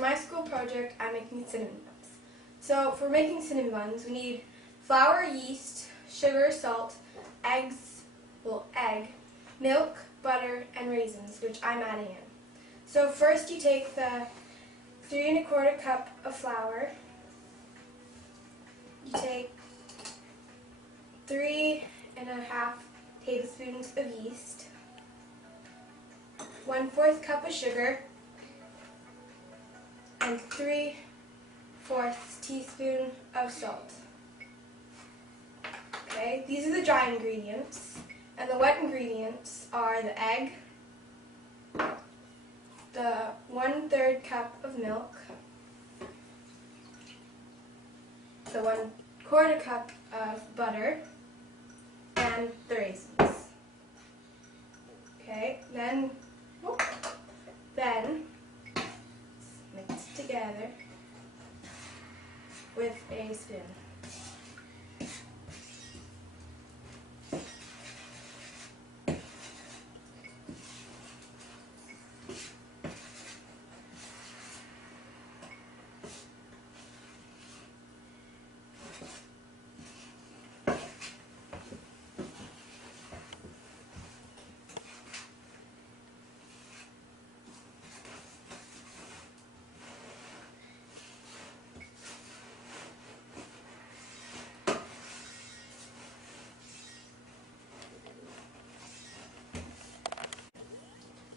for my school project, I'm making cinnamon buns. So for making cinnamon buns, we need flour, yeast, sugar, salt, egg, milk, butter, and raisins, which I'm adding in. So first you take the 3 1/4 cup of flour. You take 3 1/2 tablespoons of yeast, 1/4 cup of sugar, and 3/4 teaspoon of salt. Okay, these are the dry ingredients, and the wet ingredients are the egg, the 1/3 cup of milk, the 1/4 cup of butter, and the raisins. Okay, then mix together with a spoon.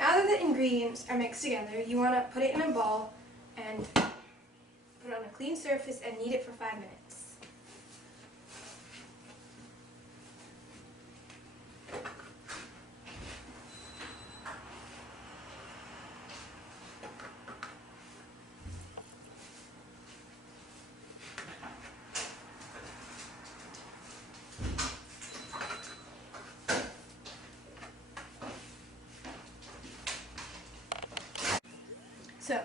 Now that the ingredients are mixed together, you want to put it in a bowl and put it on a clean surface and knead it for 5 minutes. So,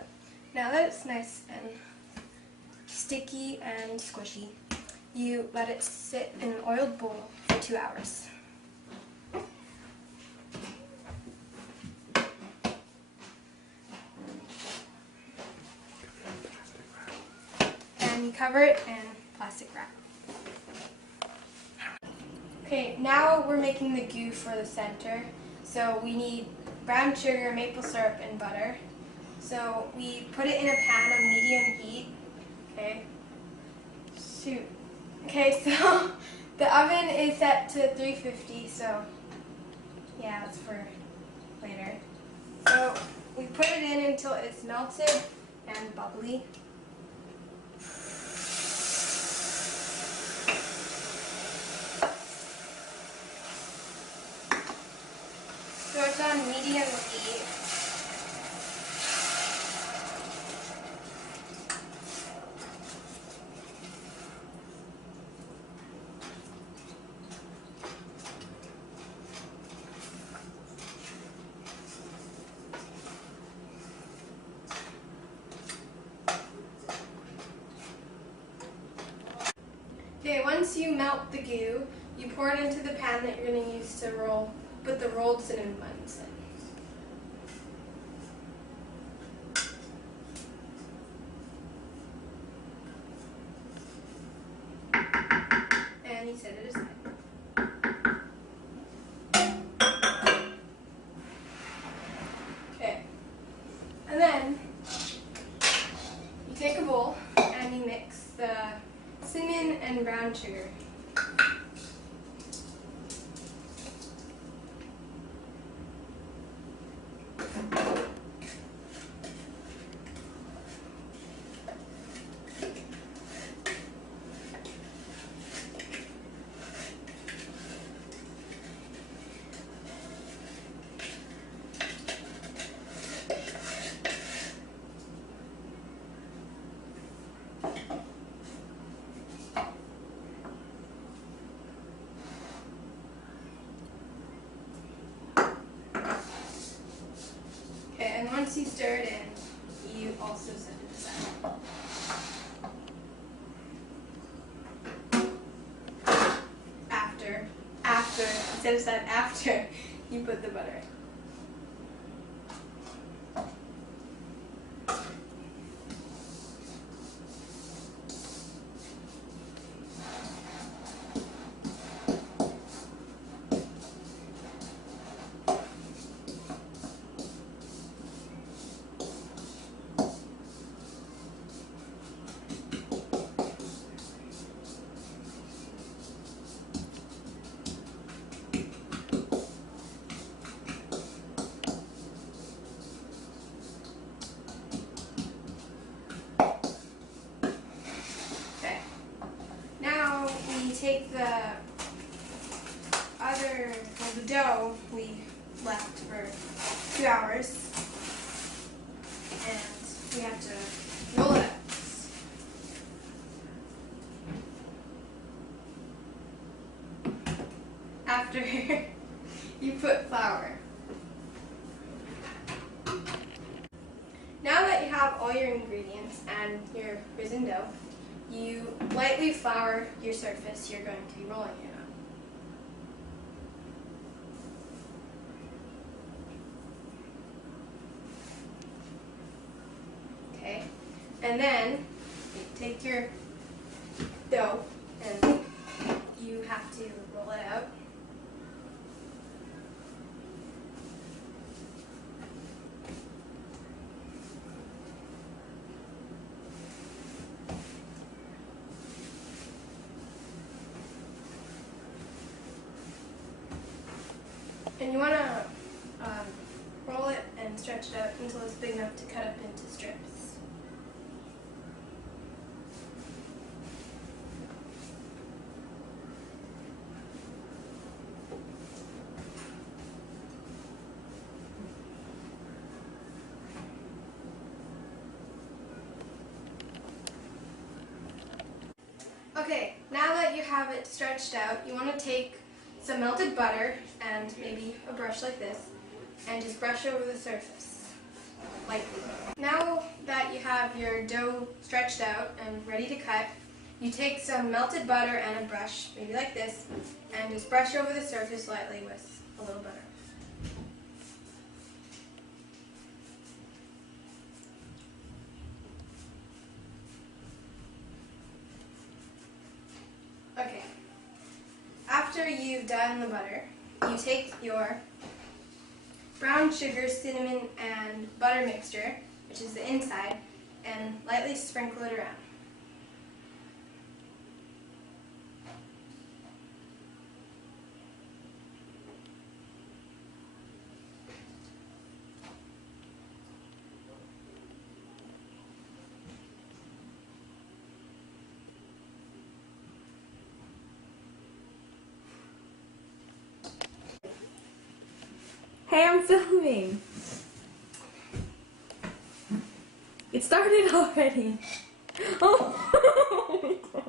now that it's nice and sticky and squishy, you let it sit in an oiled bowl for 2 hours. And you cover it in plastic wrap. Okay, now we're making the goo for the center. So we need brown sugar, maple syrup, and butter. So we put it in a pan on medium heat. Okay, so the oven is set to 350, so yeah, that's for later. So we put it in until it's melted and bubbly. So it's on medium heat. Okay, once you melt the goo, you pour it into the pan that you're going to use to put the rolled cinnamon buns in. And you set it aside. Okay, and then you take a bowl and you mix the cinnamon and brown sugar. And once you stir it in, you also set it aside. Set aside after you put the butter. the dough we left for 2 hours, and we have to roll it up. After you put flour. Now that you have all your ingredients and your risen dough, you lightly flour your surface you're going to be rolling it on. Okay, and then you take your dough and you have to roll it out. And you want to roll it and stretch it out until it's big enough to cut up into strips. Okay, now that you have it stretched out, you want to take some melted butter and maybe a brush like this and just brush over the surface lightly. Now that you have your dough stretched out and ready to cut, you take some melted butter and a brush, maybe like this, and just brush over the surface lightly with a little butter. Okay. After you've done the butter, you take your brown sugar, cinnamon, and butter mixture, which is the inside, and lightly sprinkle it around. Hey, I'm filming. It started already. Oh my gosh.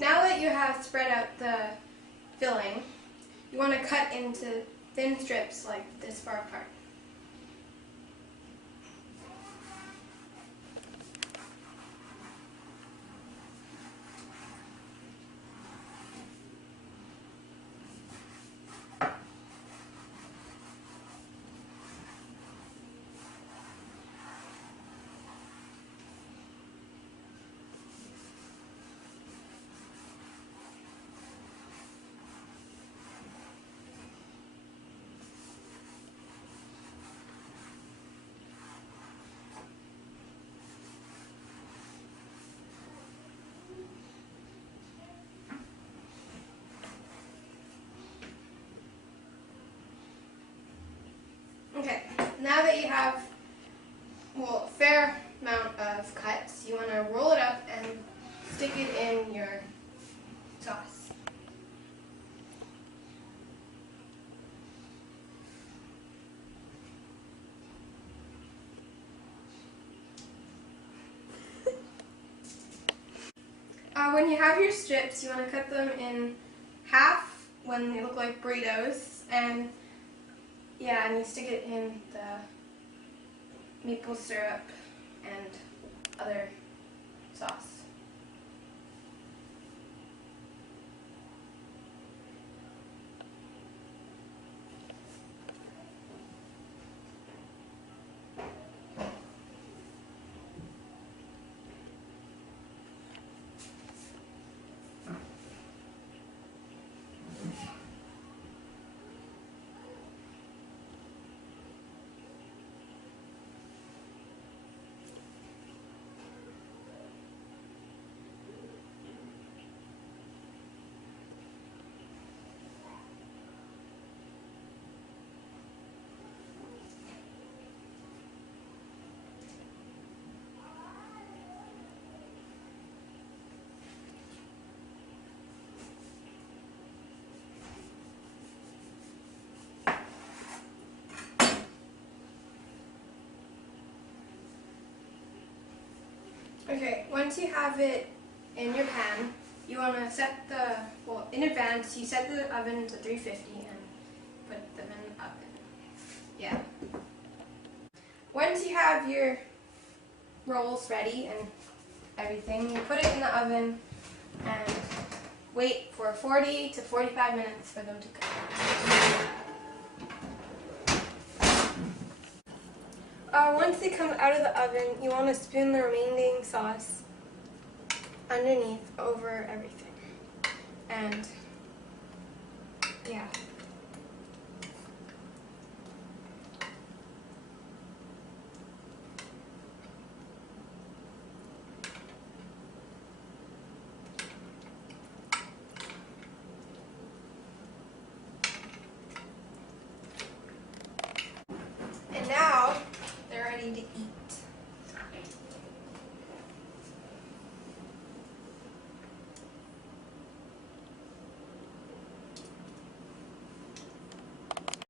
Now that you have spread out the filling, you want to cut into thin strips like this far apart. Okay, now that you have a fair amount of cuts, you want to roll it up and stick it in your sauce. When you have your strips, you want to cut them in half when they look like burritos, and yeah, and you stick it in the maple syrup and other sauce. Okay, once you have it in your pan, you want to set in advance, you set the oven to 350 and put them in the oven. Yeah. Once you have your rolls ready and everything, you put it in the oven and wait for 40 to 45 minutes for them to cook. Once they come out of the oven, you want to spoon the remaining sauce underneath over everything. And yeah.